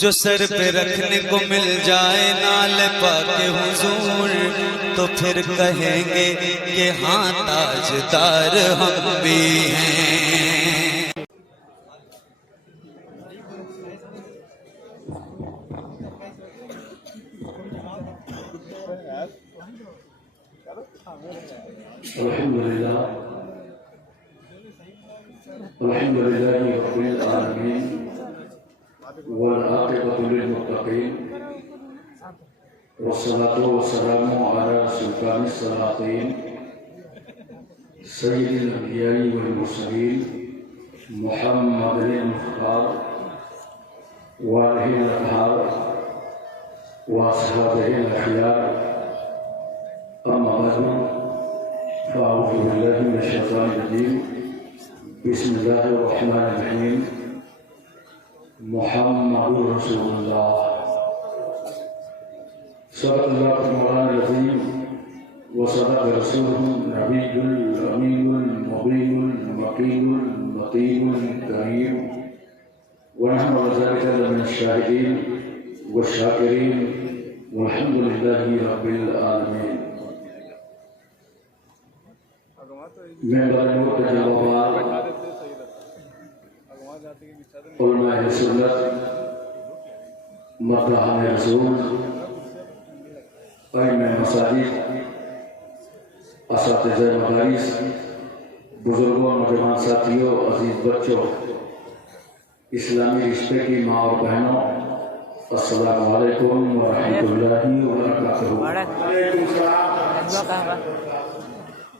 जो सर पे रखने को मिल जाए नाल पाके हुजूर, तो फिर कहेंगे कि हाँ ताजदार हम भी हैं। अल्हम्दुलिल्लाह रब्बिल आलमीन वल आक़िबतु लिल मुत्तक़ीन वस्सलातु वस्सलामु अला सुल्तानिस सलातीन सय्यिदिल अंबिया'i वल मुरसलीन मुहम्मदिल मुख्तार व आलिहिल अत्हार व अस्हाबिहिल अख़यार। अम्मा बअद फ़अऊज़ु बिल्लाहि मिनश शैतानिर रजीम। बिस्मिल्लाहिर रहमानिर रहीम। मुहम्मदुर रसूलुल्लाह सल्लल्लाहु अलैहि वसल्लम व सदक़ रसूलुहुन नबियुल अमीनुल मुबीनुल मकीनुल मतीनुल करीम व नहनु बिज़ालिका मिनश शाहिदीन व शाकिरीन वल्हम्दुलिल्लाहि रब्बिल आलमीन। मेंबर मुतजल्लिबात उलमाए सुन्नत मद्दाहाने रसूल आइम्मे मसाजिद असातिज़े मदारिस बुजुर्गों नौजवान साथियों अजीज बच्चों इस्लामी रिश्ते की माँ और बहनों अस्सलामु अलैकुम व रहमतुल्लाहि व बरकातुहू।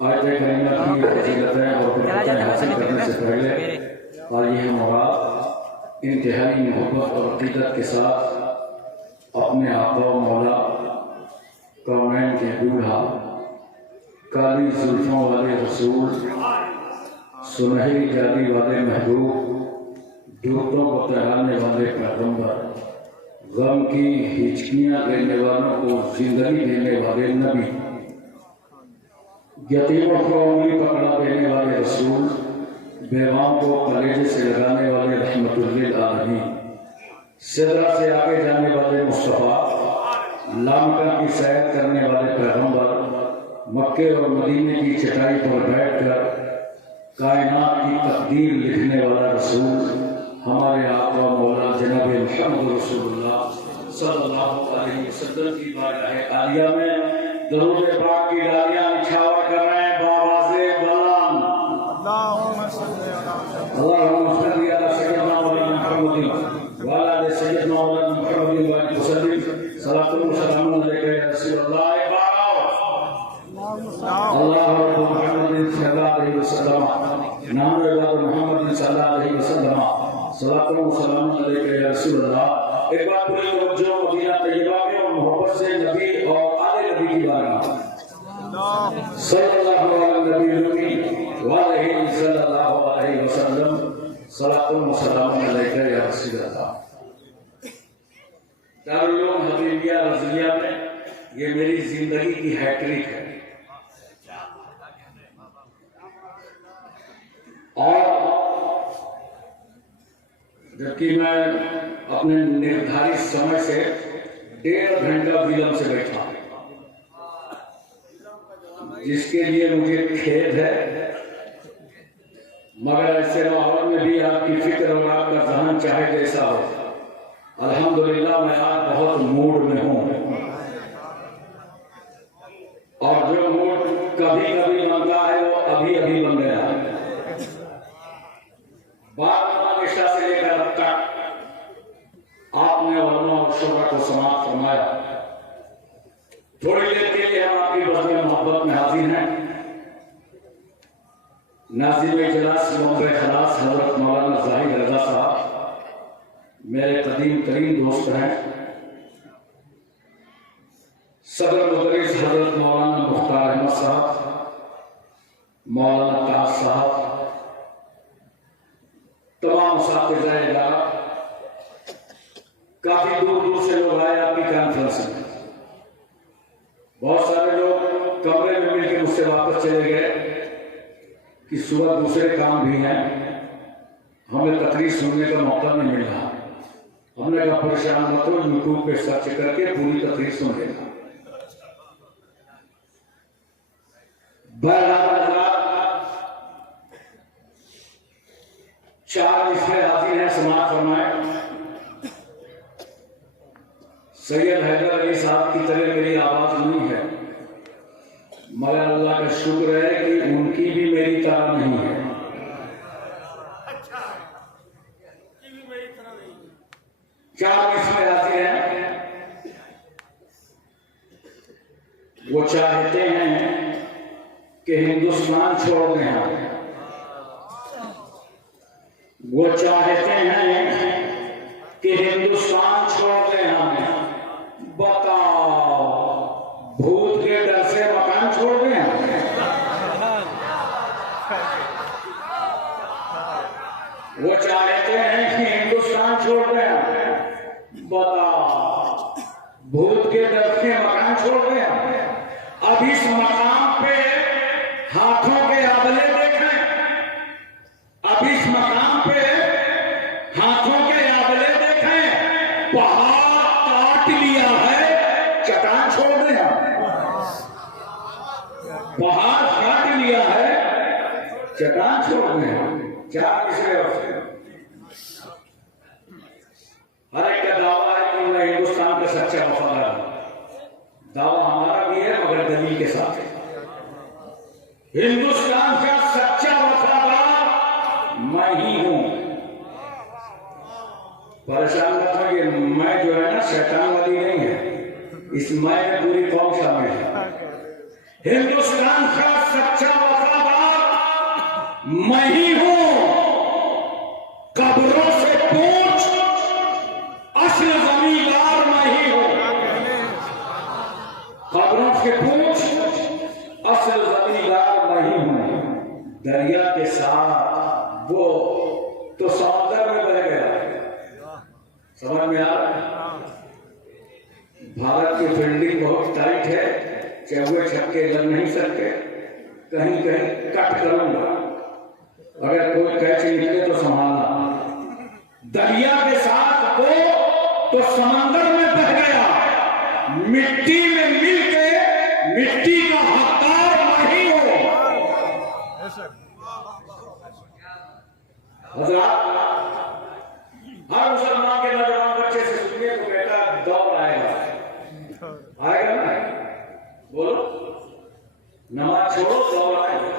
आज करीमा की फजीलतें और बरकतें हासिल करने से पहले आइए हम इंतहाई मोहब्बत और अक़ीदत के साथ अपने आका मौला कौनैन के दूल्हा काली जुल्फों वाले रसूल सुनहरी जाली वाले महबूब दूतों को तैराने वाले पैगंबर गम की हिचकियाँ लेने वालों को जिंदगी देने वाले नबी यतीमों को उंगली पकड़ा देने वाले रसूल बेवाओं को कलेजे से लगाने वाले रहमतुल लिल आलमीन सिदरा से आगे जाने वाले मुस्तफ़ा लामका की सैर करने वाले पैगंबर मक्के और मदीने की चटाई पर बैठकर कायनात की तकदीर लिखने वाला रसूल हमारे आका मौला जनाब मुहम्मद रसूलुल्लाह सल्लल्लाहु अलैहि वसल्लम की बारगाह आलिया में दरूद पाक की डालियां निछावर कर रहे हैं बावाज़े बुलंद। अल्लाहुम्मा सल्ली अला सय्यिदना मौलाना मुहम्मद व अला सय्यिदना मौलाना मुहम्मद व अलैहि वसल्लम सलातु व सलामु अलैका या रसूलल्लाह। अल्लाह मुहम्मद सल्लल्लाहु अलैहि वसल्लम नाम इबाद मुहम्मद सल्लल्लाहु अलैहि वसल्लम सलातु व सलामु अलैका या रसूलल्लाह। एक बार पूरी तवज्जो मदीना तैयबा में और मोहब्बत से नबी और आले नबी की बारगाह सल्लल्लाहु अलैहि वसल्लम सलातु व सलामु अलैका या रसूलल्लाह। दारुल उलूम हबीबिया रज़िया में ये मेरी जिंदगी की हैट्रिक है और जबकि मैं अपने निर्धारित समय से 1.5 घंटा विलंब से बैठा जिसके लिए मुझे खेद है, मगर ऐसे माहौल में भी आपकी फिक्र और आपका ज़हन चाहे जैसा हो, अल्हम्दुलिल्लाह मैं आज बहुत मूड में हूँ और जो मूड कभी कभी बनता है वो अभी अभी बन गया है। बात निशा से लेकर अब तक आपने उलमा और शुरा को समाप्त फरमाया। थोड़ी देर के लिए हम आपकी बज़्म मोहब्बत में हाजिर हैं। नाज़िम इजलास मुफ्ती खलास हजरत मौलाना ज़ाहिद रज़ा साहब मेरे कदीम तरीन दोस्त हैं। सदर मुदर्रिस हजरत मौलाना मुख्तार अहमद साहब, मौलाना ताज साहब, तमाम साथिज़ाए इदारा, काफी दूर दूर से लोग आए आपकी कॉन्फ्रेंस में। बहुत सारे लोग कमरे में मिलकर मुझसे वापस चले गए कि सुबह दूसरे काम भी हैं, हमें तकरीर सुनने का मौका नहीं मिल रहा। हमने कहा परेशान मत हो, यूट्यूब पे सर्च करके पूरी तकरीर सुन लेना। चार इसमें हाजिर हैं, समाज फरमाए। सैयद हैदर अली साहब की तरह मेरी आवाज नहीं है, मगर अल्लाह का शुक्र है कि उनकी भी मेरी तरह नहीं है। चार इसमें हाजिर हैं, वो चाहते हैं कि हिंदुस्तान छोड़ दें हम। वो चाहते हैं कि हिंदुस्तान छोड़ दें हम। बताओ, भूत के डर से मकान छोड़ दें हम? वो चाहते हैं कि हिंदुस्तान छोड़ दें हम। बताओ, भूत के डर से मकान छोड़ दें हम? अब इस मकाम पे हाथों के अबले देखें। अब इस मकाम पे हाथों के अबले देखें। पहाड़ काट लिया है, चट्टान छोड़ दें हम? पहाड़ काट लिया है, चट्टान छोड़ दें हम? चार विषय हर एक का दावा है कि मैं हिंदुस्तान का सच्चा वफादार हूं। दावा हमारा भी है, मगर दलील के साथ है। हिंदुस्तान का सच्चा वफादार मैं ही हूं। परेशान मत होइए, मैं जो है ना शैतान वाली नहीं है, इस मैं में पूरी कौम शामिल है। हिंदुस्तान का सच्चा वफादार मैं ही हूं। कब्रों से पूछ, असल जमींदार मैं ही हूं। कब्रों से पूछ, असल जमींदार मैं ही हूं। दरिया के साथ वो तो समुद्र में बह गया। समझ में आ रहा है? भारत की फील्डिंग बहुत टाइट है, चौके छक्के लग नहीं सकते। कहीं कहीं कट करूंगा, अगर कोई कैच निकले तो संभालना। दरिया के साथ वो तो समंदर में बह गया। मिट्टी में मिलके मिट्टी का हकदार नहीं हो। हजरात, हर मुसलमान के नौजवान बच्चे से सुनिए तो बेटा दौर आएगा, आएगा ना? बोलो, नमाज छोड़ो, दौर आएगा।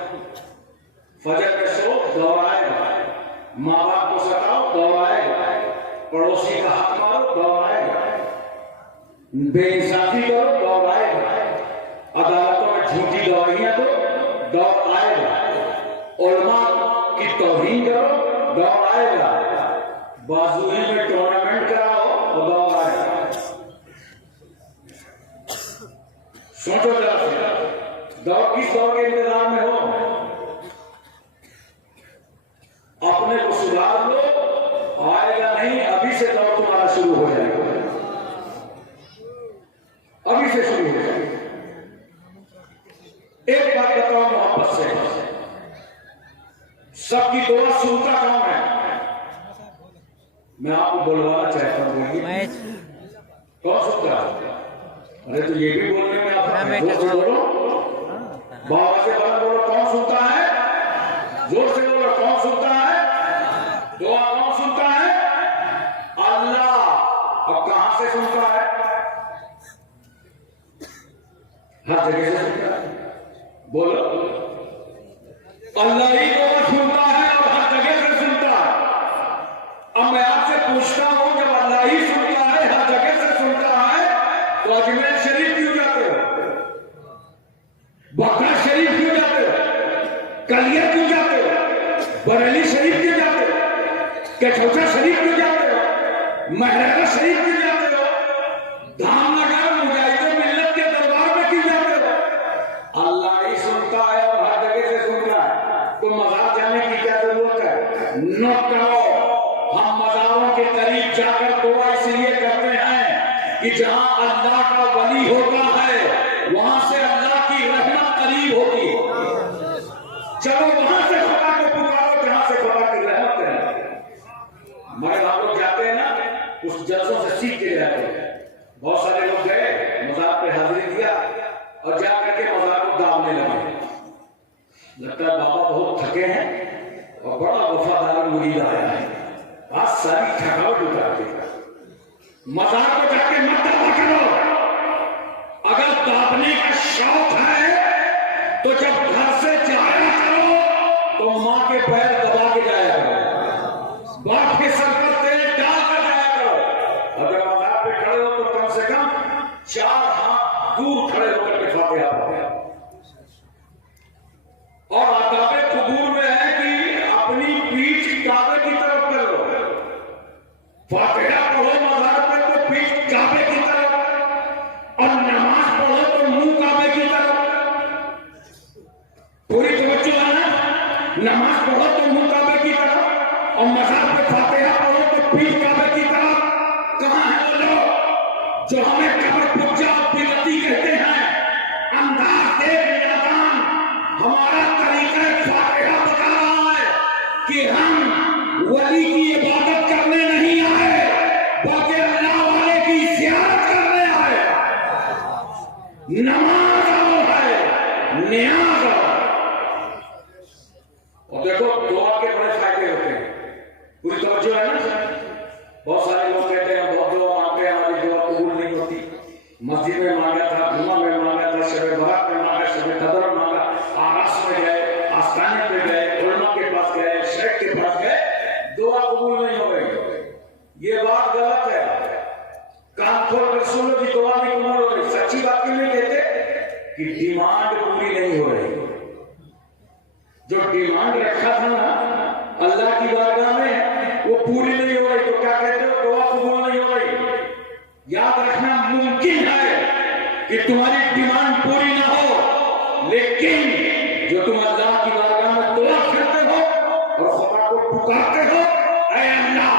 फजर में सो, दौर आएगा। माँ बाप को सताओ, दौर आएगा। पड़ोसी का हाथ मारो, दौर आएगा। बेइंसाफी करो, दौर आएगा। अदालतों में झूठी गवाहियां दो, दौर आएगा। उलमा की तौहीन करो, दौर आएगा। बाजुई में टूर्नामेंट कराओ, तो दौर आएगा। सोचो जरा से, दौर किस दौर के इंतजार में हो? अपने को सुधार लो, आएगा नहीं। अभी से दौर तुम्हारा शुरू हो जाएगा, अभी से शुरू हो जाएगा। एक बात बताओ मोहब्बत से, सबकी दुआ सुनता कौन है? मैं आपको बोलवाना चाहता हूँ, कौन सुनता है? अरे तो ये भी बोलने में आप बोलो, बाबा से बड़ा बोलो, कौन सुनता है? जोर से बोलो, कौन सुनता है? दुआ कौन सुनता है? अल्लाह। अब कहां से सुनता है? हर जगह से सुनता है। बोलो, अल्लाह ही दुआ सुनता है और हर जगह से सुनता है। अब मैं आपसे पूछता हूं, जब अल्लाह ही सुनता है, हर जगह से सुनता है, तो अजमेर शरीफ क्यों जाते हो? बकरा शरीफ क्यों जाते हो? कलिया क्यों जाते हो? बरेली शरीफ क्यों जाते हो? कठौचा शरीफ क्यों जाते हो? महराना शरीफ क्यों जाते हो? धामनगर मुजाहिदे मिल्लत के दरबार में क्यों जाते हो? अल्लाह ही सुनता है और हर जगह से सुनता है, तो मजार जाने की क्या जरूरत है? नोट करो, हम मजारों के करीब जाकर दुआ इसलिए करते हैं कि जहां अल्लाह का वली होता है, वहां से अल्लाह की रहमत करीब होती है। चलो वहां से खुदा को पुकारो जहां से खुदा की रहमत है। मगर आप लोग जाते हैं ना, उस कुछ जलसों से सीख के गया करो। बहुत सारे लोग गए, मज़ार पे हाजिरी दिया और जा करके मज़ार को दाबने लगे। लगता है बाबा बहुत थके हैं और बड़ा वफादार मुरीद आया है, आज सारी थकावट उतार देगा। मज़ार को जाके मत दाबा करो। अगर दाबने का शौक है तो जब घर से जाया करो तो माँ के पैर दबा के जाया करो, बाप के सर पर तेल डाल कर जाया करो। अगर मज़ार पे खड़े हो तो कम से कम 4 हाथ दूर खड़े होकर के फातिहा पढ़ो। और आदाबे कुबूर में है कि अपनी पीठ काबे की तरफ कर लो। फातिहा पढ़ो मज़ार पे तो पीठ काबे की तरफ, और नमाज पढ़ो तो मुंह काबे की तरफ। पूरी तवज्जो है ना? नमाज पढ़ो तो मुंह काबे की तरफ और मज़ार पे फातिहा पढ़ो तो पीठ काबे की तरफ। कहां है वो लोग जो हमें कब्र पुज्जा बिदअती कहते हैं? अंदाज देख नादान, हमारा तरीका फातिहा बता रहा है कि हम वली की इबादत करने नहीं आए बल्कि अल्लाह वाले की ज़ियारत करने आए। नमाज है, नियाज है। और देखो दुआ के बड़े फायदे होते हैं, पूरी तवज्जो है ना? बहुत सारे लोग कहते हैं बहुत दुआ मांगते हैं, हमारी दुआ कबूल नहीं होती। मस्जिद में मांगा था, जुमा में मांगा था, शब बरात में मांगा, शब कदर में मांगा, आरास में गए, आस्थाने पे गए, उलमा के पास गए, शेख के पास गए, दुआ कबूल नहीं हो गई। ये बात गलत है। कान खोल कर सुनो कि दुआ नहीं कबूल हो रही। सच्ची बात क्यों नहीं कहते कि डिमांड पूरी नहीं हो रही। जो डिमांड रखा था ना अल्लाह की बारगाह में वो पूरी नहीं हो रही, तो क्या कहते हो? दुआ कबूल नहीं हो रही। याद रखना, मुमकिन है कि तुम्हारी डिमांड पूरी ना हो, लेकिन जो तुम अल्लाह की बारगाह में दुआ करते हो और खुदा को पुकारते हो, ऐ अल्लाह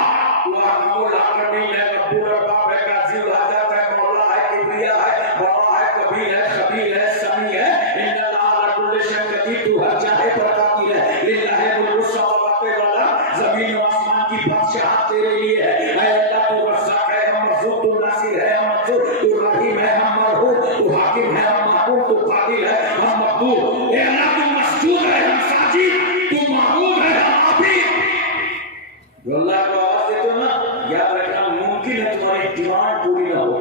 तू आमोल आकरमी है, कबूल रबाब है, काज़ी हाजत है, मौला है, किबरिया है, बड़ा है, कबीर है, खबीर है, समी है, इन्नल्लाह अला कुल्लि शैइन कदीर, तू हर चाहे पर कादिर है, लिल्लाहि मुल्कु समावाति वल अर्द, जमीन और आसमान की बादशाहत तेरे लिए है। ऐ अल्लाह तू रज़्ज़ाक़ है, हम मरज़ूक़, तू नासिर है, हम मंसूर, तू रहीम है, हम मरहूम, तू हाकिम है, हम महकूम, तू कादिर है, हम मक़बूल। ऐ अल्लाह तू मसजूद है, हम साजिद, तू महबूब है, हम आबिद। जो अल्लाह को आवाज देते हो ना, याद रखना मुमकिन है तुम्हारी डिमांड पूरी ना हो,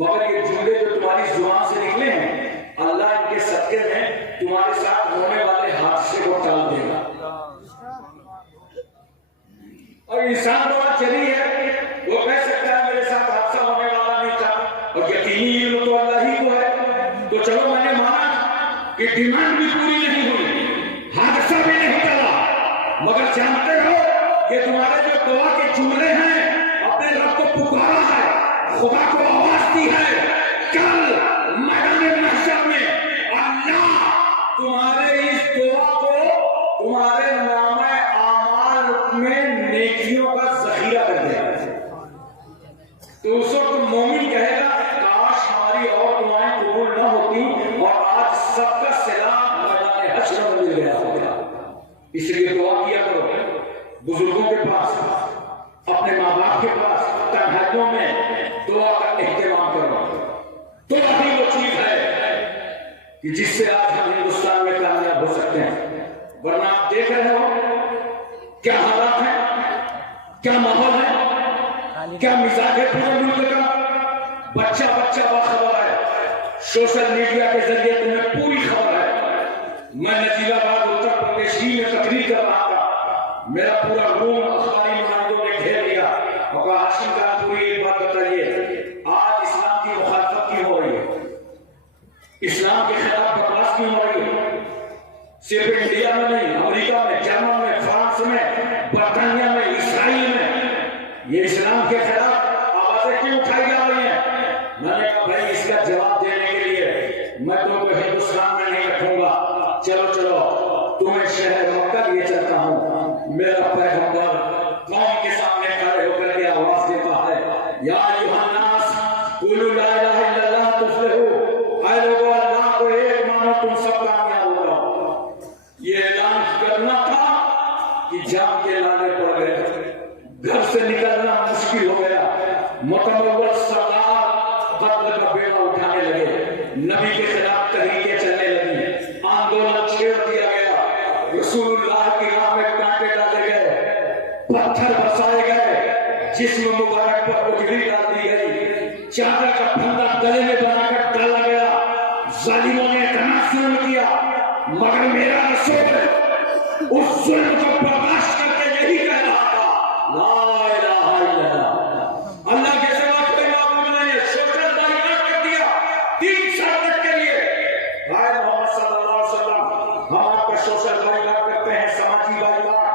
मगर ये जुमले जो तुम्हारी जुबान से निकले हैं, अल्लाह इनके सदके में तुम्हारे साथ होने वाले हादसे को टाल देगा। और इंसान बड़ा चली है, वो कह सकता है मेरे साथ हादसा होने वाला नहीं था, और यकीनी इल्म तो अल्लाह ही को है। तो चलो मैंने माना कि डिमांड भी पूरी नहीं हुई, हादसा भी नहीं टला, मगर जानते हो ये तुम्हारे जो दुआ के जुमले हैं, अपने रब को पुकारा है, खुदा को आवाज दी है, कल मैदान महशर में अल्लाह तुम्हारे इस दुआ को तुम्हारे नामे आमाल में नेकियों का ज़ख़ीरा कर देगा। तो उस वक्त मोमिन कहेगा काश हमारी और दुआएं कबूल न होती और आज सबका सिला मैदान हश्र में मिल गया होगा। इसलिए दुआ किया करो बुजुर्गों के पास, अपने माँ बाप के पास, तन्हाइयों में दुआ का एहतमाम करो। दुआ ही वो चीज है कि जिससे आज हम हिंदुस्तान में कामयाब हो सकते हैं। वरना आप देख रहे हो क्या हालात है, क्या माहौल है, क्या मिजाज है पूरे मुल्क का। बच्चा बच्चा बाखबर है, सोशल मीडिया के जरिए तुम्हें पूरी खबर है। मैं नजीबाबाद उत्तर प्रदेश ही में तकरीर कर रहा था, मेरा पूरा रूम अखबारी नुमाइंदों ने घेर लिया और कहा हाशिम कानपुरी एक बात बताइए, आज इस्लाम की मुखालफत क्यों हो रही है, इस्लाम के खिलाफ बकवास क्यों हो रही है? सिर्फ इंडिया में नहीं, अमेरिका में, जर्मन में, फ्रांस में, बर्तानिया में, इसराइल में ये इस्लाम के खिलाफ आवाजें क्यों उठाई जा रही हैं? मैंने कहा भाई इसका जवाब देने के लिए मैं तुमको हिंदुस्तान में नहीं रखूंगा, चलो चलो तुम्हें शहर मक्का लिए चलता हूं। मेरा पैगंबर कौम के सामने खड़े होकर के आवाज देता है, या अय्युहन्नास कुलू ला इलाहा इल्लल्लाह तुफ्लिहू, ऐ लोगों अल्लाह को एक मानो तुम सब कामयाब हो जाओ। ये ऐलान करना था कि जाम के लाले पड़ गए, घर से निकलना मुश्किल हो गया, मकतम अव्वल सरदार कत्ल का बेड़ा उठाने लगे, नबी के खिलाफ तहरीकें चलने लगी, आंदोलन छेड़ दिया गया, रसूलुल्लाह की राह में कांटे डाले गए, पत्थर बरसाए गए, जिस्म मुबारक पर उजली डाल दी गई, चादर का फंदा गले में बनाकर डाला गया। जालिमों ने इतना जुल्म किया, मगर मेरा रसूल उस जुल्म को बर्दाश्त करके यही कह रहा था, ला इलाहा इल्लल्लाह। अल्लाह के सिवा कोई माबूद नहीं है। सोशल बाइकाट कर दिया 3 साल तक के लिए। भाई मोहम्मद सल्लल्लाहु अलैहि वसल्लम, हम आपका सोशल बाइकाट करते हैं, समाजी बाइकाट।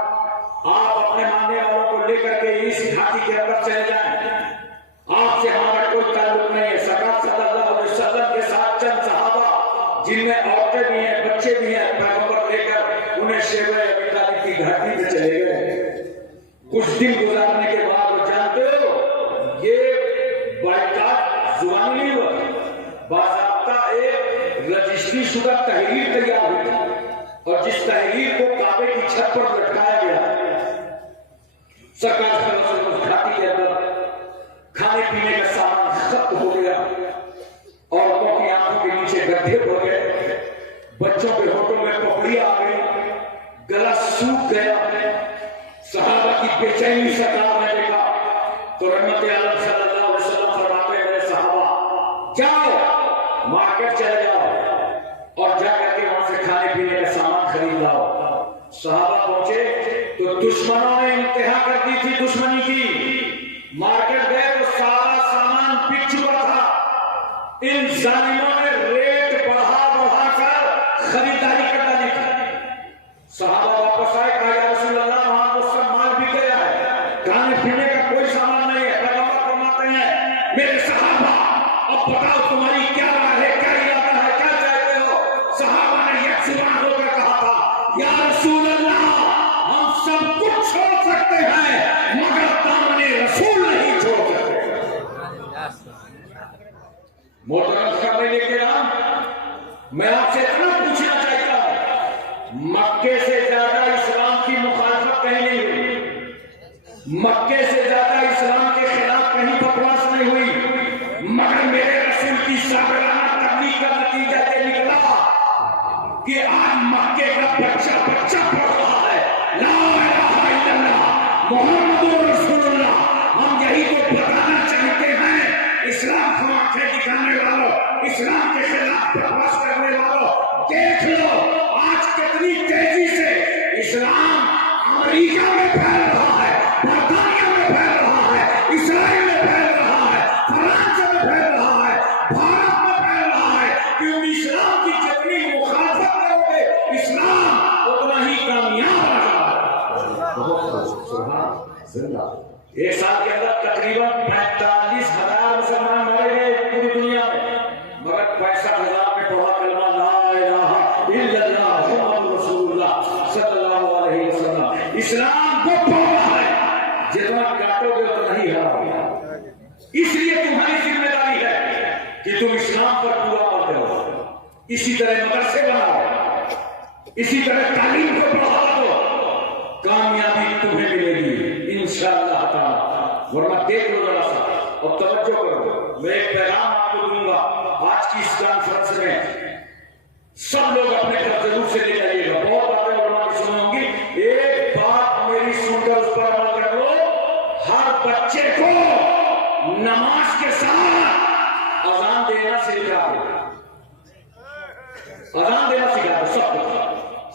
आप अपने मानने वालों को लेकर के इस घाटी के अंदर चले जाएं, आपसे हमारा कोई ताल्लुक नहीं है। सरकार सल्लल्लाहु अलैहि वसल्लम के साथ चंद सहाबा, जिनमें औरतें भी हैं, बच्चे भी हैं, पैगंबर लेकर उन्हें शेर अबी तालिब की घाटी में चले गए। कुछ दिन गुजारने के बाद वो जानते हो, ये बाइकाट जुबानी नहीं हुआ, बाज़ाब्ता एक रजिस्ट्री शुदा तहरीर तैयार हुई थी, और जिस तहरीर को काबे की छत पर लटकाया गया, सरकार घाटी के अंदर खाने पीने का सामान खत्म हो गया, औरतों की आंखों के नीचे गड्ढे हो गए, बच्चों के होठों में पपड़ियां आ गई, गला सूख गया। सहाबा की बेचैनी सरकार ने देखा तो रहमत आलम सल्लल्लाहु अलैहि वसल्लम फरमाते हैं, मेरे सहाबा जाओ मार्केट चले जाओ और जाकर के वहां से खाने पीने का सामान खरीद लाओ। सहाबा पहुंचे तो दुश्मनों ने इंतहा कर दी थी दुश्मनी की। मार्केट गए तो सारा सामान बिक चुका था। इन जालिमों ने रेट बढ़ा कर खरीदारी कर डाली थी। सहाबा वापस आए, कहा या रसूल अल्लाह, वहां तो सब माल बिक गया है, खाने पीने का कोई सामान नहीं है। पैगंबर फरमाते हैं, मेरे सहाबा अब बताओ तुम्हारी क्या राय है, क्या इरादा है, क्या चाहते हो? सहाबा ने एक जुबान होकर कहा था, या रसूल अल्लाह, हम सब कुछ छोड़ सकते हैं मगर दामने रसूल नहीं छोड़ सकते। मोहतरम साहब के नाम, मैं आपसे इतना पूछना चाहता हूं, मक्के से ज्यादा इस्लाम की मुखालफत कहीं नहीं हुई, मक्के से ज्यादा इस्लाम के खिलाफ कहीं बकवास नहीं हुई, मगर मेरे रसूल की साबराना तबलीग का नतीजा ये निकला कि आज मक्के का बच्चा बच्चा पढ़ रहा है, ला इलाहा इल्लल्लाह मुहम्मदुर रसूलुल्लाह। हम यही को बताना चाहते हैं, इस्लाम को आंखें दिखाने वालों, इस्लाम के खिलाफ बकवास करने वालों, देख लो आज कितनी तेजी से इस्लाम अमेरिका में फैल रहा है, बर्तानिया में फैल रहा है, इसराइल में फैल रहा है, फ्रांस में फैल रहा है, भारत में फैल रहा है। क्योंकि इस्लाम की जितनी मुखालफत करोगे, इस्लाम उतना ही कामयाब रहा है। एक साल के अंदर तकरीबन 45,000 मुसलमान मारे गए पूरी दुनिया में, मगर 65,000 में पढ़ा कलमा ला इलाहा इल्लल्लाह मुहम्मदुर रसूलुल्लाह सल्लल्लाहु अलैहि वसल्लम। इस्लाम वो पौधा है, जितना काटोगे उतना ही हरा होगा। इसलिए तुम्हारी जिम्मेदारी है कि तुम इस्लाम पर पूरा अमल करो, इसी तरह मदरसे बनाओ, इसी तरह तालीम को बढ़ावा दो, कामयाबी तुम्हें मिलेगी इंशाअल्लाह ताला। वरना देख लो जरा सा और तवज्जो करो, मैं एक पैगाम आपको दूंगा आज की इस कॉन्फ्रेंस में, सब लोग अपने घर जरूर से ले जाइएगा। बहुत बातें उलमा की सुनी होंगी, एक बात मेरी सुनकर उस पर अमल कर लो। हर बच्चे को नमाज के साथ अजान देना सिखा दो, अजान देना सिखा दो।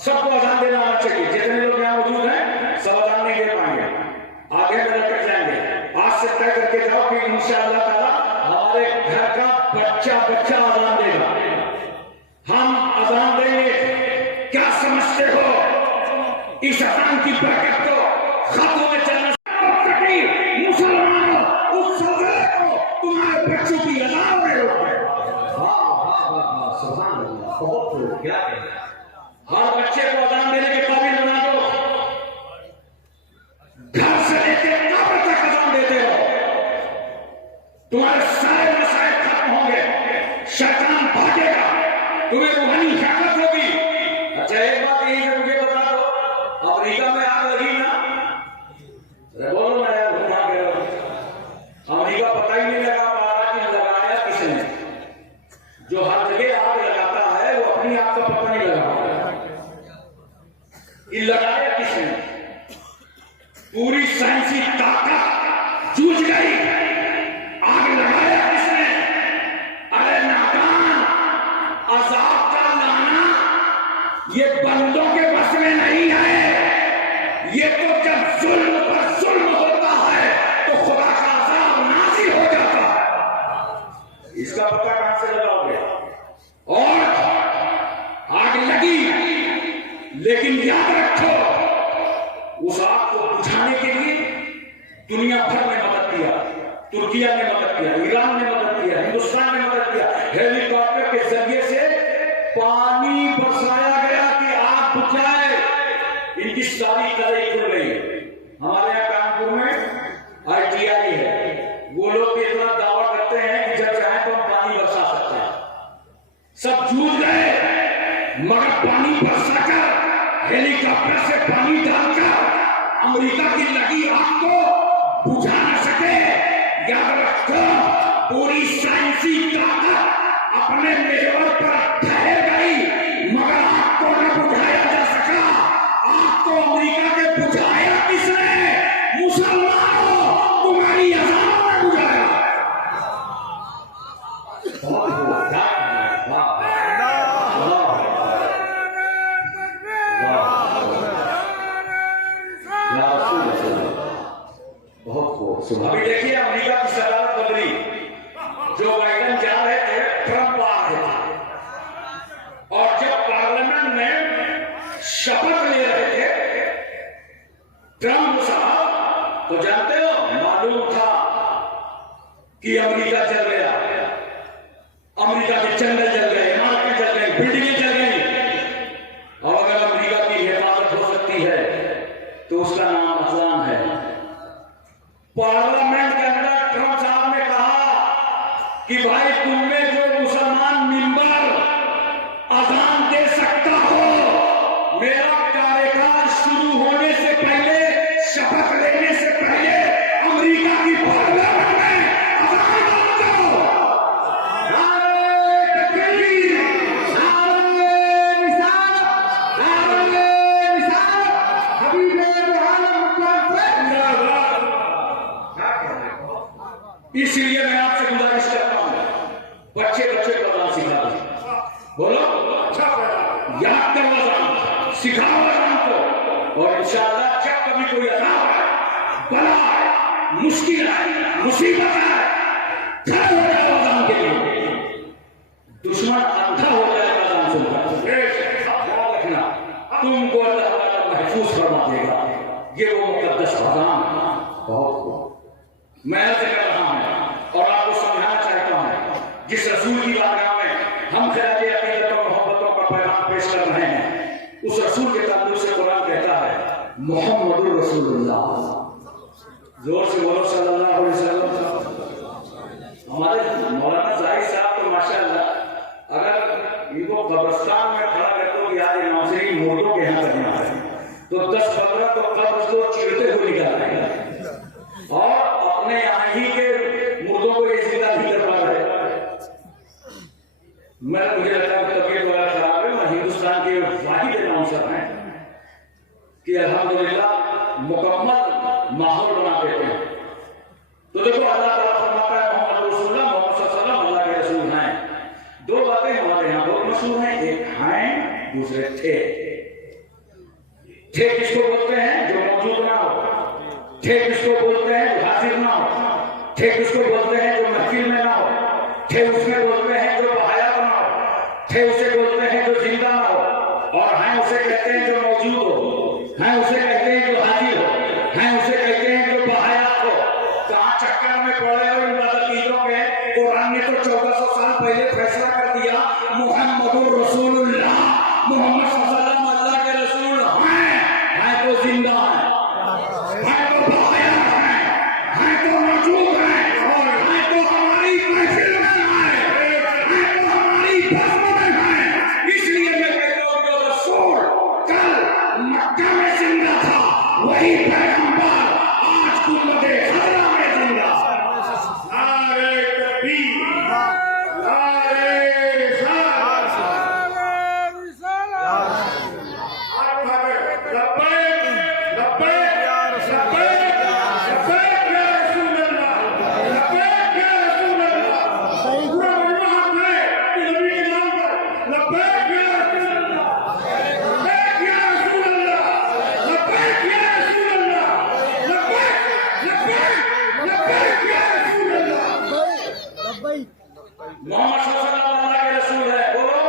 सबको अजान देना आना चाहिए। जितने लोग यहाँ मौजूद हैं सब अजान नहीं दे पाएंगे, आगे में लटक जाएंगे। आज से तय करके जाओ कि इंशाअल्लाह ताला हमारे घर का बच्चा अजान देगा, हम अजान देंगे। क्या समझते हो इस अजान की बरकत को खतों में चलना? मुसलमानों, उस सिलसिले को तुम्हारे बच्चों की अजान में रोके। सुभान अल्लाह, बहुत क्या है। हर बच्चे को अजान देने के काबिल बना दो, घर से लेकर कब्र तक अजान देते हो, तुम्हारे सारे मसाइल खत्म होंगे, शैतान भागेगा, तुम्हें रूहानी ताकत होगी। अच्छा एक बात यही से मुझे बता दो, अमेरिका में आग लगी ना, बोलो ना यार, घुमा के अमेरिका पता ही नहीं लेकिन याद रखो, उस आग को बुझाने के लिए दुनिया भर ने मदद किया। तुर्किया ने मदद किया, ईरान ने मदद किया, हिंदुस्तान ने मदद किया। हेलीकॉप्टर के जरिए से पानी बरसाया गया कि आग बुझ जाए। इनकी सारी कदरें खुल गई। हमारे यहाँ कानपुर में ITI है, वो लोग इतना दावा करते हैं कि जब चाहे तो हम पानी बरसा सकते हैं। सब जूझ गए, मगर पानी बरसाकर, हेलीकॉप्टर से पानी डालकर अमेरिका की लगी आग को बुझा न सके। याद रखो, पूरी साइंसी ताकत अपने लेवल पर ठहर गई, मगर आग को न बुझाया जा सका। आग को अमेरिका के बुझाया किसने? मुसलमानों, तुम्हारी अजानों ने बुझाया। अभी देखिए अमेरिका की सदारत बदली। जो बाइडेन जा रहे थे, ट्रंप आ रहे थे। और जब पार्लियामेंट में शपथ ले रहे थे ट्रंप साहब, तो जानते हो, मालूम था कि अमेरिका जल गया। अमेरिका के जंगल जल गए, इमारतें जल गई, बिल्डिंगें जल गई। और अगर अमेरिका की हिफाजत हो सकती है तो उसका नाम अजान है। पार्लियामेंट के अंदर ट्रंप साहब ने कहा कि भाई तुम में जो मुसलमान मेंबर अजान दे सकता हो, मेरा कार्यकाल शुरू होने से पहले, शपथ लेने से पहले अमेरिका की पार्लियामेंट में अजान डाल दो। नारे तकबीर, नारे निशान, नारे निशान, हबीबे मुहम्मद इसलिए मैं आपसे गुजारिश करता हूं, बच्चे को अजान सिखा दो। बोलो, याद करो अजान, सिखाओ अजान को। और इंशाअल्लाह जब कभी कोई अजान आए, बला आए, मुश्किल आए, मुसीबत आए, खड़े हो जाओ अजान के लिए। दुश्मन अंधा हो जाएगा अजान सुनकर। याद रखना, तुमको अल्लाह ताला महफूज फरमा देगा। ये वो मुकद्दस अजान है। बहुत मैं अर्ज कर रहा हूं और आपको समझाना चाहता हूं, जिस रसूल की बारगाह में हम खिलाफ अकीदत और मोहब्बतों का पैगाम पेश कर रहे हैं, उस रसूल के ताल्लुक से कुरान कहता है मुहम्मदुर रसूलुल्लाह। जोर से बोलो सल्लल्लाहु अलैहि वसल्लम। हमारे मौलाना जाहिद साहब तो माशाअल्लाह, अगर इनको कब्रिस्तान में खड़ा करते हो कि आज नौसरी मुर्दों के यहाँ करना है, तो 10-15 तो कब्र को चिरते हुए निकाल आएगा। और अपने यहाँ ही के मुर्दों को ये जिंदा नहीं कर पा रहे। मुझे लगता है तबीयत वगैरह खराब है। मैं हिंदुस्तान के वाहिद अनाउंसर हैं कि अल्हम्दुलिल्लाह मुकम्मल माहौल बना देते हैं। तो देखो, अल्लाह ताला फरमाता है मोहम्मद रसूलुल्लाह, मोहम्मद सल्लल्लाहु अलैहि वसल्लम अल्लाह के रसूल हैं। दो बातें हमारे यहाँ बहुत मशहूर हैं, एक हैं, दूसरे थे। थे किसको बोलते हैं? जो मौजूद ना हो। थे किसको बोलते हैं? जो हाजिर ना हो। थे किसको बोलते हैं? जो महफिल में ना हो। थे उसमें बोलते हैं जो बहाया ना हो। थे उसे बोलते हैं जो जिंदा ना हो। और हैं उसे कहते हैं जो मौजूद हो। हैं उसे कहते हैं जो हाजिर हो। हैं उसे कहते हैं जो बहाया हो। कहाँ चक्कर में पड़े हो इन बदअकीदों के? कुरान ने तो 1400 साल पहले फैसला कर दिया, मुहम्मदुर रसूलुल्लाह, मोहम्मद सल्लल्लाहु अलैहि वसल्लम अल्लाह के रसूल हैं तो जिंदा हैं, तो बहाया हैं तो मौजूद हैं, और हैं तो हमारी महफिल में हैं तो हमारी बज़्म में हैं। इसलिए मैं कहता हूं जो रसूल कल मक्का में जिंदा था, वही पैगंबर आज उम्मते हज़रा में जिंदा। नारे तकबीर, नारे मोहम्मद सल्लल्लाहु अलैहि वसल्लम अल्लाह के रसूल है। बोलो,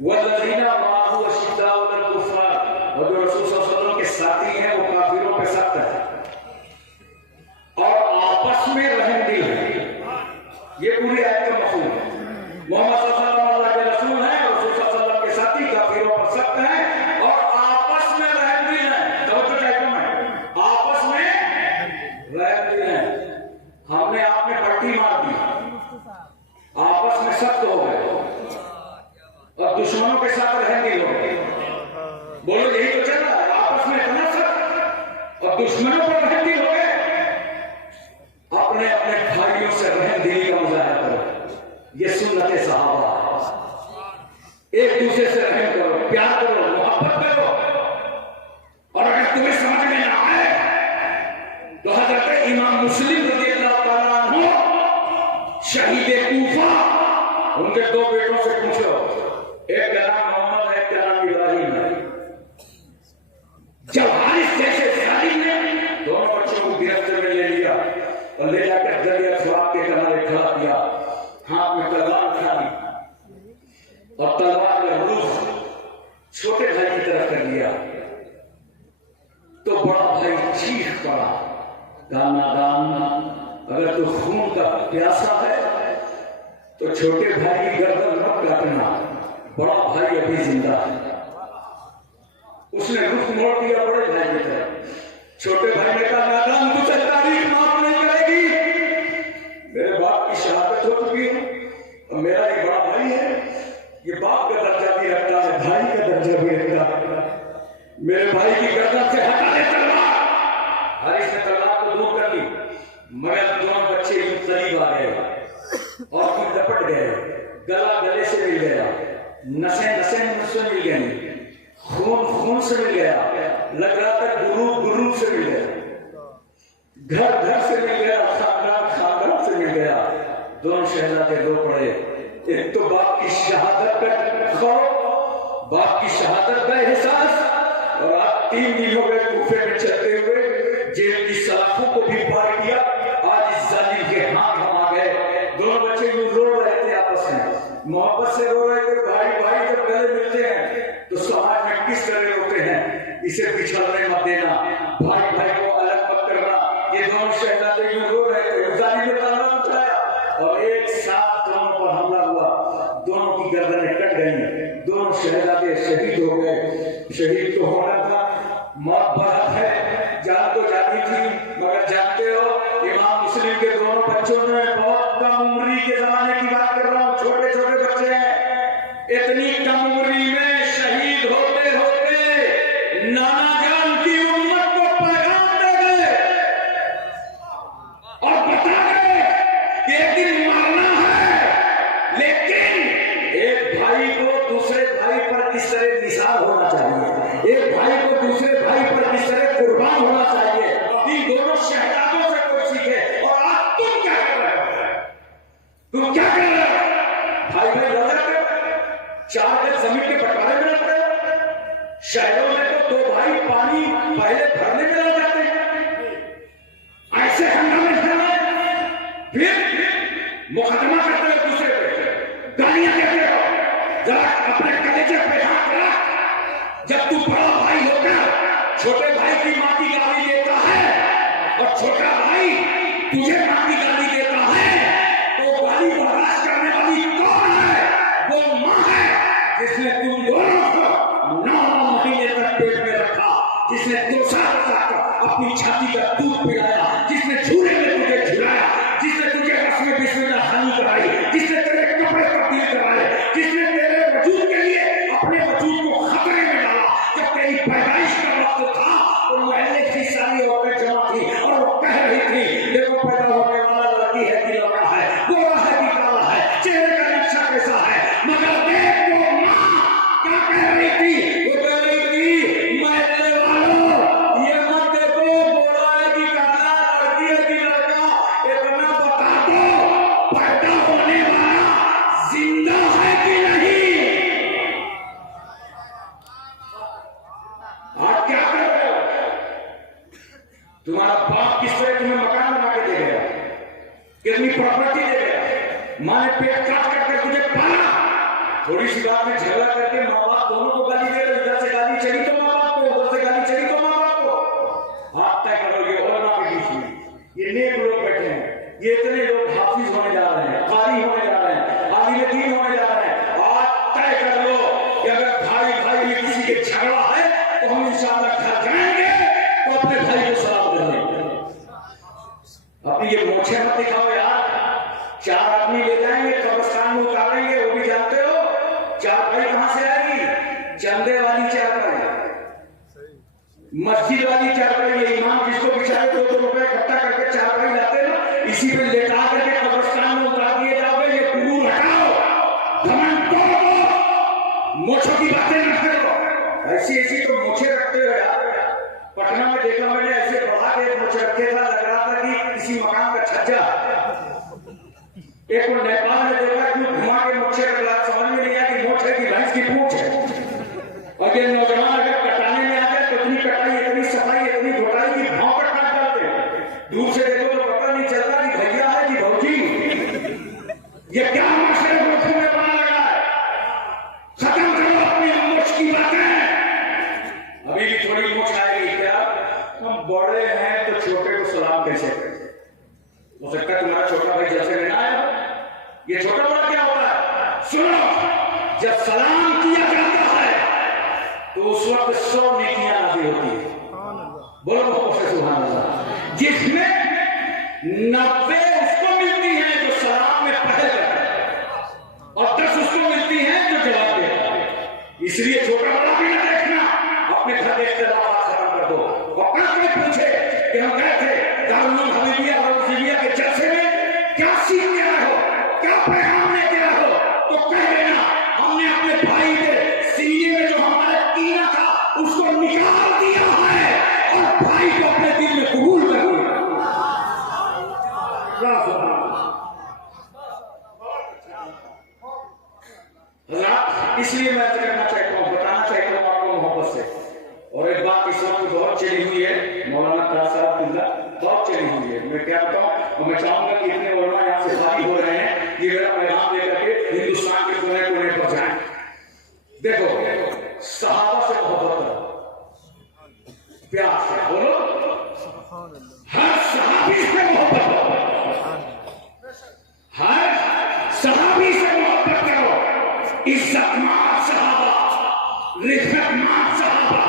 वल्लज़ीना माअहू ये पूरी आयत का मफहूम है। मोहम्मद सल्लल्लाहु अलैहि रसूल हैं, रसूल सल्लल्लाहु अलैहि वसल्लम के साथी काफिरों पर सख्त हैं और आपस में रहमदिल हैं। तवज्जो चाहिए में आपस में रहमदिल हैं। हमने आप में पट्टी मार दी, आपस में सख्त हो गए और दुश्मनों के साथ रहमदिल हो गए। बोलो यही तो चल रहा है, आपस में इतना सख्त और दुश्मनों पर रहमदिल हो गए। अपने अपने भाइयों से रहमदिली का मुजाहरा करो, ये सुन्नत सहाबा है। एक दूसरे से रहम करो, प्यार करो, मोहब्बत करो। और अगर तुम्हें समझ में ना आए तो हजरत इमाम मुस्लिम रज़ियल्लाहु ताला अन्हु शहीद कूफा, उनके दो बेटों से पूछो, एक का नाम मोहम्मद है, एक का नाम इब्राहिम है। जब हारिस जैसे जालिम ने दोनों बच्चों को गिरफ्त में ले लिया और ले जाकर दरिया फ़ुरात के किनारे खड़ा किया, हाथ में तलवार उठाई और तलवार का रुख छोटे भाई की तरफ कर लिया तो बड़ा भाई चीख पड़ा, नादान, अगर तू खून का प्यासा है तो छोटे भाई की गर्दन मत काटना, बड़ा भाई अभी जिंदा है। उसने रुख मोड़ दिया बड़े भाई की तरफ। छोटे भाई ने कहा, नादान, तुझे तारीख माफ नहीं करेगी, मेरे बाप की शहादत हो चुकी है और मेरा एक बड़ा भाई है, ये बाप का दर्जा भी रखता है, भाई का दर्जा भी रखता है, मेरे भाई की गर्दन से हटा दे तलवार। हारिस ने तलवार को दूर कर ली, मगर दोनों बच्चे यूं करीब आ गए और फिर लपट गए, गला गले से मिल गया, नसें नसें मुझसे मिल गई, खून खून से मिल गया, लग रहा था गुरु गुरु से मिल गया, घर घर से मिल गया, खानदान खानदान से मिल गया। दोनों शहजादे रो पड़े। एक तो बाप की शहादत का खौफ, बाप की शहादत का एहसास, और आज 3 दिन हो गए कूफे में चलते हुए, जेल की सलाखों को भी पार किया, आज इस जालिम के हाथ हम आ गए। दोनों बच्चे रो रहे थे, आपस में मोहब्बत से रो रहे थे। भाई भाई जब गले मिलते हैं तो समाज में किस तरह रोते हैं, इसे बिछड़ने मत देना, भाई भाई को अलग मत करना। ये दोनों शहजादे यूं रो रहे थे, जालिम ने तलवार उठाया और एक साथ दोनों पर हमला हुआ, दोनों की गर्दनें कट गई, दोनों शहजादे शहीद हो गए। शहीद तो होना था, मौत बरात है, जान तो जानी थी, मगर जानते हो इमाम मुस्लिम के दोनों बच्चों ने, बहुत कम उम्री के जमाने की बात कर रहा हूँ, छोटे छोटे बच्चे हैं, इतनी कम उम्री में शहीद होते होते नाना जान की उम्मत को पैगाम दे गए और बता गए कि एक दिन मारना है, लेकिन एक भाई को दूसरे भाई पर किस तरह निसार होना चाहिए, एक भाई को दूसरे भाई पर किस तरह कुर्बान होना चाहिए, इन दोनों शहजादों से कोई सीखे। और आज तुम क्या कर रहे हो, तुम क्या कर रहे हो? भाई भाई लड़ जाते हो, 4 दिन जमीन के बंटवारे में लड़ते हो। शहरों में तो 2 भाई पानी पहले भरने में लड़ जाते हैं, ऐसे हंगामे फैलाए, फिर मुकदमा करते हो दूसरे पे, गालियां देते हो। जरा अपने कलेजे पे हाथ रख, जब तू बड़ा भाई होकर छोटे भाई की मां की गाली देता है और छोटा भाई तुझे मां की गाली देता है, तो गाली बर्दाश्त करने वाली कौन है? वो मां है जिसने तुम दोनों को 9 महीने तक पेट में रखा, जिसने 2 साल तक अपनी छाती का दूध पिलाया, जिसने झूले में तुझे झुलाया, जिसने तुझे रस्म बिस्मिल्लाह खानी कराई, जिसने तेरे कपड़े तब्दील कराए, जिसने तेरे वजूद के लिए अपने वजूद को खतरे में डाला। जब तेरी पैदाइश का वक्त था तो मोहल्ले की सारी औरतें जमा थी और वो कह रही थी, देखो पैदा होने वाला लड़की है कि लड़का है, गोरा है कि काला है, चेहरे का नक्शा कैसा है, मगर देख वो माँ क्या कह रही थी, वो कह रही थी, मोहल्ले वालों ये मत देखो गोरा है कि काला, लड़की है कि लड़का, इतना बता दो पैदा होने वाला जिंदा है कि नहीं। आज क्या कर रहे हो? तुम्हारा बाप किस तरह तुम्हें मकान बना के दे गया, कितनी प्रॉपर्टी दे गया, माँ ने पेट काट करके तुझे पाला, थोड़ी सी बात में झगड़ा करके माँ बाप दोनों को गाली दे रहे, इधर से गाली चली तो माँ बाप को, उधर से गाली चली तो माँ बाप को। हाथ तय करो, ये उलमा के बीच में ये नेक लोग बैठे हैं, ये इतने लोग हाफिज हाफिज होने जा रहे हैं, कारी होने जा रहे हैं, आलिम दीन होने जा रहे हैं। आज तय कर लो कि अगर भाई भाई में किसी के झगड़ा है तो हम इंशाअल्लाह घर जाएंगे तो अपने भाई को सलाम कर देंगे। अपनी ये मोछे मत दिखाओ यार। 4 आदमी ले जाएंगे, कब्रिस्तान में उतारेंगे, वो भी जानते हो चारपाई कहां से आएगी? चंदे वाली चारपाई, मस्जिद वाली चारपाई। ये इमाम जिसको बेचारे 2-2 रुपए इकट्ठा करके चारपाई लाते ना, इसी पे लेटा करके कब्रिस्तान में उतार दिए जाओगे। ये कुबूर हटाओ, घमंड तोड़ो, मोछों की बातें न करो। ऐसी तो मोछे रखते हो यार। पटना में देखा मैंने, ऐसे बढ़ा के मोछे रखे था, लग रहा था कि किसी मकान का छज्जा। एक को नेपाल में देखा कि घुमा के मोछे रख रहा, समझ में नहीं आया कि मोछ है कि भैंस की पूंछ है। और ये नौजवान अगर कटाने में आ गया तो इतनी कटाई, इतनी सफाई, इतनी घोटाई की भाव पर काट डालते। दूर से देखो तो पता नहीं चलता कि भैया है कि भौजी। ये क्या माशरे में बना लगा है? खत्म करो अपनी मोछ की बातें। अभी भी थोड़ी मोछ आएगी क्या? हम बड़े हैं तो छोटे को सलाम कैसे करें? हो सकता है तुम्हारा छोटा भाई जैसे में ना आया। ये छोटा बड़ा क्या होता है? सुनो, जब सलाम किया जाता है तो उस वक्त 100 नेकियां नाज़िल होती है। बोलो सुभान अल्लाह। जिसमें 90 उसको मिलती हैं जो सलाम में पहले और 10 उसको मिलती हैं जो जवाब देता है। इसलिए छोटा बड़ा भी ना देखना, अपने घर के इख्तिलाफ खत्म कर दो। और कोई पूछे कि हम गए थे दारुल हबीबिया और रज़िया के जलसे में, क्या सीख के आए हो, क्या पैगाम लेके आए हो, तो कह देना हमने अपने भाई के सीने में जो हमारा कीना था उसको निकाल दिया है और भाई को अपने दिल में कबूल कर लिया। इसलिए मैं कहना चाहता हूँ, बताना चाहता हूँ आपको मोहब्बत से। और एक बात इस वक्त बहुत चली हुई है, मौलाना ताज साहब बहुत चली हुई है। मैं क्या बताऊं, और मैं चाहूंगा कि इतने उलमा यहाँ से फारिग हो रहे हैं, ये मेरा पैगाम लेकर के हिंदुस्तान के कोने कोने पर जाएं। देखो, सहाबा से मोहब्बत करो, प्यार से बोलो, हर सहाबी से मोहब्बत करो, हर सहाबी से मोहब्बत करो। इज्जत मान सहाबा, रिफ़त मान सहाबा,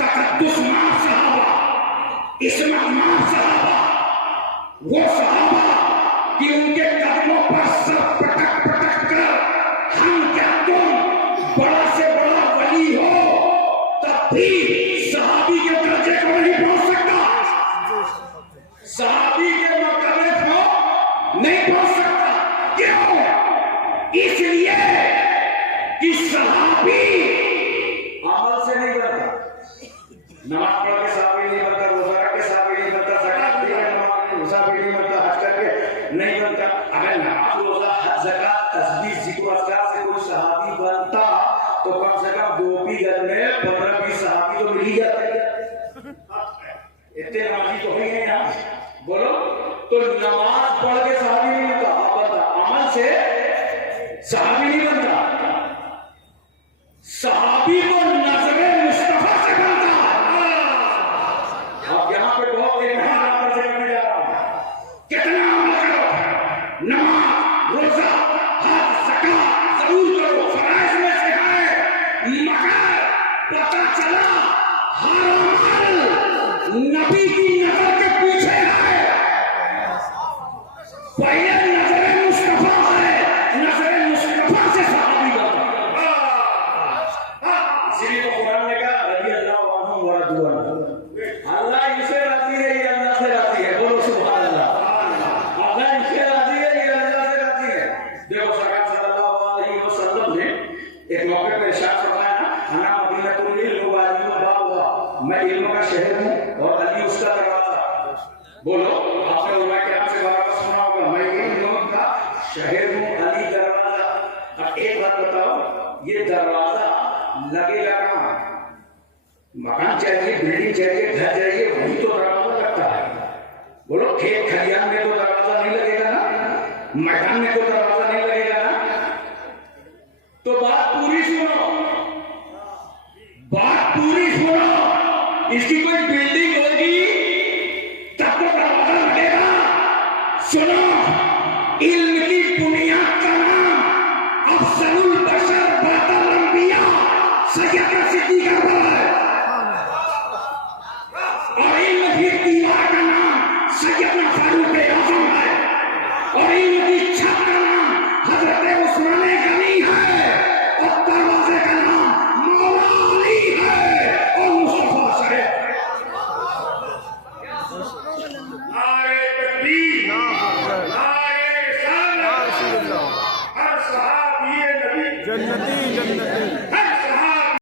तक़द्दुस मान सहाबा, इस्मत मान सहाबा। वो सहाबा कि उनके कदमों पर सब पटक पटक कर हम क्या तुम बड़ा से बड़ा वली हो, तब भी सहाबी के दर्जे को नहीं पहुंच सकता, सहाबी के मर्तबे को नहीं पहुंच सकता। क्यों? इसलिए कि सहाबी अमल से नहीं बनता। नमाज पढ़ के सहाबी नहीं बनता, रोजा रख के सहाबी नहीं बनता, ज़कात दे के नमाज सहाबी नहीं बनता, हज करके नहीं बनता। अगर नमाज, रोजा, हज, ज़कात, तस्बीह, ज़िक्र, अज़कार से कोई सहाबी बनता तो कम से कम 2 में 15-20 सहाबी तो मिल ही जाते। इतने नमाजी तो ही है यहाँ, बोलो। तो नमाज पढ़ के सहाबी नहीं बनता, अमल से सहाबी नहीं बनता। सहाबी को नज़रे मुस्तफा से बनता। अब यहाँ पे बहुत से करने जा रहा हूं, कितना अमल करो, नमाज, रोजा, हज, ज़कात जरूर करो, फराइज़ में से है, मगर पता चला हर अमल नबी की नजर के पीछे है। पहले नजरे मुस्तफा है, नजरे मुस्तफा से सहाबी बनता। इसीलिए तो कुरान ने कहा रज़ी अल्लाहु अन्हुम व रज़ू अन्हु। अल्लाह इनसे राजी है, ये अल्लाह से राजी है। बोलो सुभान अल्लाह। अल्लाह इनसे राजी है, ये अल्लाह से राजी है। देखो सरकार सल्लल्लाहु अलैहि वसल्लम ने एक मौके पर इरशाद फरमाया ना, अना मदीनतुल इल्म व अली बाबुहा, मैं इल्म का शहर हूं और अली उसका दरवाजा। बोलो, आपने उलमा किराम से बराबर सुना होगा, मैं इल्म का शहर हूं, अली दरवाजा। अब एक बात बताओ, ये दरवाजा लगेगा कहां? मकान चाहिए, बिल्डिंग चाहिए, घर चाहिए, वही तो दरवाजा लगता है। बोलो, खेत खलियान में तो दरवाजा नहीं लगेगा ना, मैदान में तो दरवाजा नहीं लगेगा ना। तो बात पूरी सुनो, बात पूरी सुनो। इसकी कोई बिल्डिंग होगी तब तो दरवाजा लगेगा। सुनो, इल्म की बुनियाद का नाम अफजलुल बशर बादल अंबिया सैयद सिद्दीक अकबर है, और इल्म की दीवार का नाम सैयदना फारूक आजम है, और इल्म की छत का नाम हजरत उस्मान